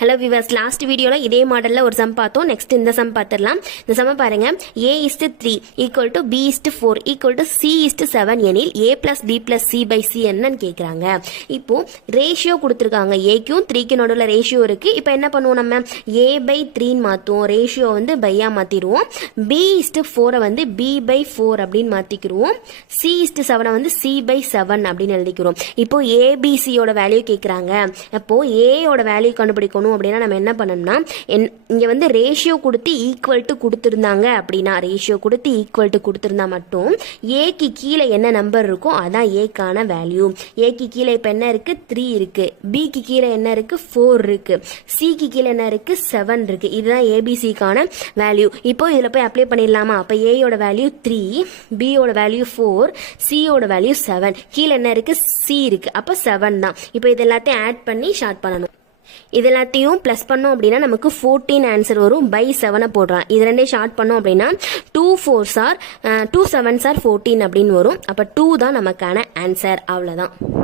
Hello viewers, last வீடியோல இதே மாடல்ல ஒரு சம் பார்த்தோம். நெக்ஸ்ட் இந்த சம் பார்த்துடலாம். இந்த சம பாருங்க, a:3 equal to b:4 equal to c:7 எனில் a plus b plus c by c என்னன்னு கேட்குறாங்க. இப்போ ரேஷியோ கொடுத்துருக்காங்க. ஏக்கும் 3க்கு நடுவில் ரேஷியோ இருக்கு. இப்போ என்ன பண்ணுவோம், நம்ம a/3 மாற்றுவோம். ரேஷியோ வந்து பையா மாற்றிடுவோம். b:4 வந்து b/4 அப்படின்னு மாற்றிக்கிடுவோம். c:7 வந்து c/7 அப்படின்னு எழுதிக்கிறோம். இப்போ abcயோட வேல்யூ கேட்குறாங்க. அப்போ a-யோட வேல்யூ கண்டுபிடிக்கணும் அப்படின்னா நம்ம என்ன பண்ணணும்னா, இங்க வந்து ரேஷியோ கொடுத்து ஈக்குவல் டு கொடுத்துருந்தாங்க அப்படின்னா, ரேஷியோ கொடுத்து ஈக்குவல் டு கொடுத்துருந்தா மட்டும் ஏக்கு கீழே என்ன நம்பர் இருக்கோ அதான் ஏக்கான வேல்யூ. ஏக்கு கீழே இப்போ என்ன இருக்கு, 3 இருக்கு. பிக்கு கீழே என்ன இருக்கு, 4 இருக்கு. சிக்கு கீழே என்ன இருக்கு, 7 இருக்கு. இதுதான் ஏபிசிக்கான வேல்யூ. இப்போ இதுல போய் அப்ளை பண்ணிடலாமா? அப்ப ஏயோட வேல்யூ 3, பியோட வேல்யூ 4, சியோட வேல்யூ 7. கீழே என்ன இருக்கு, சி இருக்கு. அப்ப 7 தான். இப்போ இது எல்லாத்தையும் ஆட் பண்ணி ஷார்ட் பண்ணணும். இது எல்லாத்தையும் பிளஸ் பண்ணோம் அப்படின்னா நமக்கு 14 ஆன்சர் வரும். பை 7 போடுறான். இது ரெண்டே ஷார்ட் பண்ணோம் அப்படின்னா 2 7s are 14 அப்படின்னு வரும். அப்ப 2 தான் நமக்கான ஆன்சர். அவ்வளவுதான்.